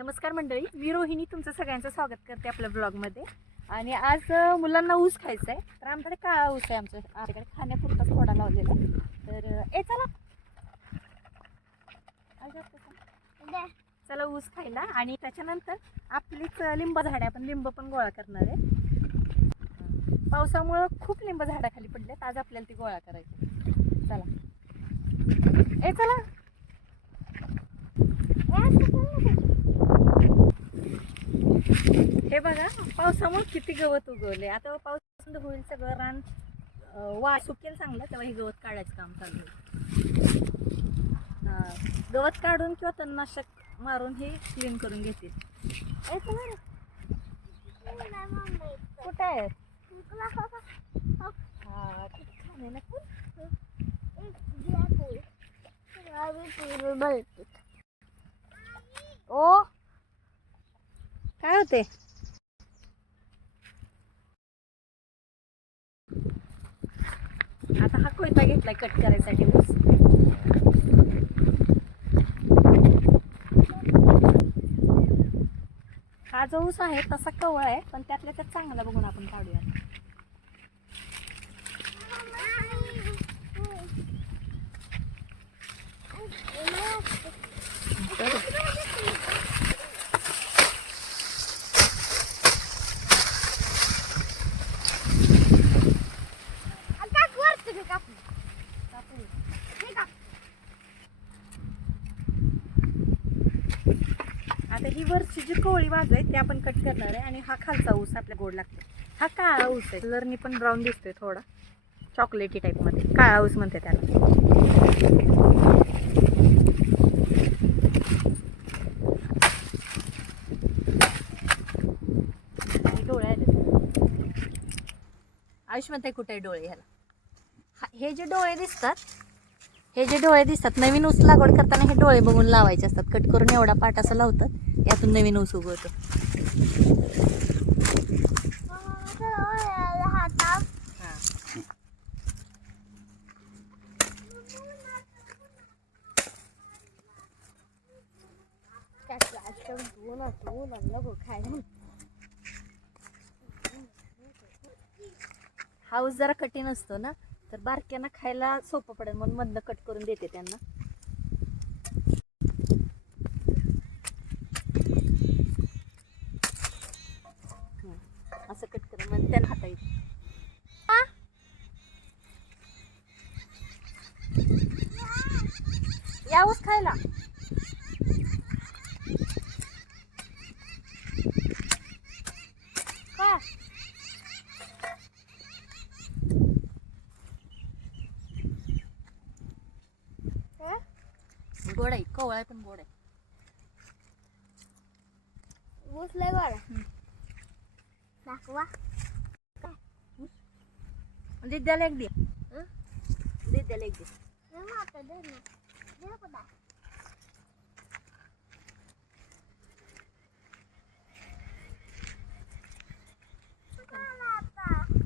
नमस्कार मंडळी, मी रोहिणी तुमचं सगळ्यांचं स्वागत करते आपल्या ब्लॉगमध्ये. आणि आज मुलांना ऊस खायचा आहे, तर आमच्याकडे काळा ऊस आहे. आमच्याकडे खाण्यापुरताच थोडा लावलेला. तर चला ऊस खायला. आणि त्याच्यानंतर आपलीच लिंब झाड आहे, आपण लिंब पण गोळा करणार आहे. पावसामुळं खूप लिंब झाडाखाली पडलेत, आज आपल्याला ती गोळा करायची. चला चला. हे बघा, पावसामुळे किती गवत उगवले. आता पाऊस बंद होईल, सगळं रान सुकेल चांगलं, तेव्हा हे गवत काढायचं काम चालू आहे. गवत काढून किंवा तणनाशक मारून हे क्लीन करून घेतील. कुठं आहे? हा, किती छान आहे ना फुल. ओ काय होते? आता हा कोयता घेतलाय कट करायसाठी ऊस. हा जो ऊस आहे तसा कवळ आहे, पण त्यातल्या त्यात चांगला बघून आपण काढूया. आता ही वरची जी कोवळी बाजू आहे ती आपण कट करणार आहे. आणि हा खालचा ऊस आपल्या गोड लागतो. हा काळा ऊस आहे, कलरनी पण ब्राऊन दिसतोय, थोडा चॉकलेटी टाईप मध्ये. काळा ऊस म्हणते त्याला. डोळे आले. आयुष्यमध्ये कुठे डोळे ह्याला? हे जे डोळे दिसतात, नवीन ऊस लागवड करताना हे डोळे बघून लावायचे असतात. कट करून एवढा पाट असं लावतात, यातून नवीन ऊस उगवतो. हा ऊस जरा कठीण असतो ना, तर बारक्यांना खायला सोपं पडेल म्हणून मधनं कट करून देते त्यांना. असं कट करून मग त्यांना खाता येईल. या ऊस खायला. गोड आहे, कवळ आहे पण गोड आहे. ऊस लय गोड आहे. दाखवा. दे द्याला एक दे. दे द्याला एक दे.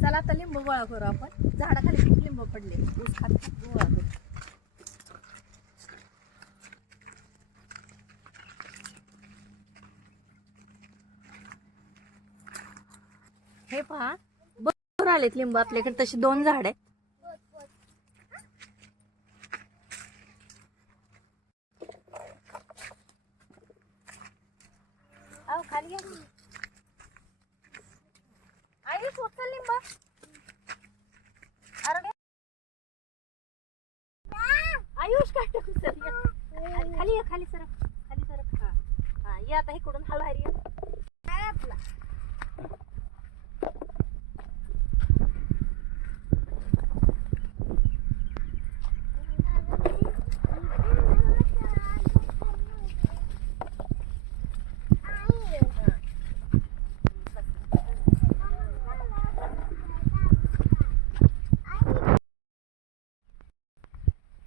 चला आता लिंबू गोळा करू आपण. झाडाखाली खूप लिंबू पडले, ऊस खात गोळा करू. हे पहा, भरपूर आलेत लिंबू आपल्याकडे. तशी 2 झाड आहेत. खाली आयुष उचल लिंबा. आयुष काट खाली खाली सरक, खाली सरक. हा ये आता इकडून हलवारी.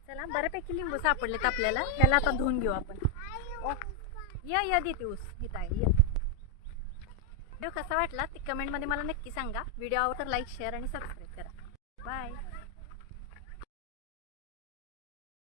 चला, बऱ्यापैकी लिंबू सापडलेत आपल्याला. त्याला आता धुवून घेऊ आपण. या देते ऊस इथं आहे. व्हिडिओ कसा वाटला ते कमेंटमध्ये मला नक्की सांगा. व्हिडिओ आवडला तर लाईक, शेअर आणि सबस्क्राईब करा. बाय.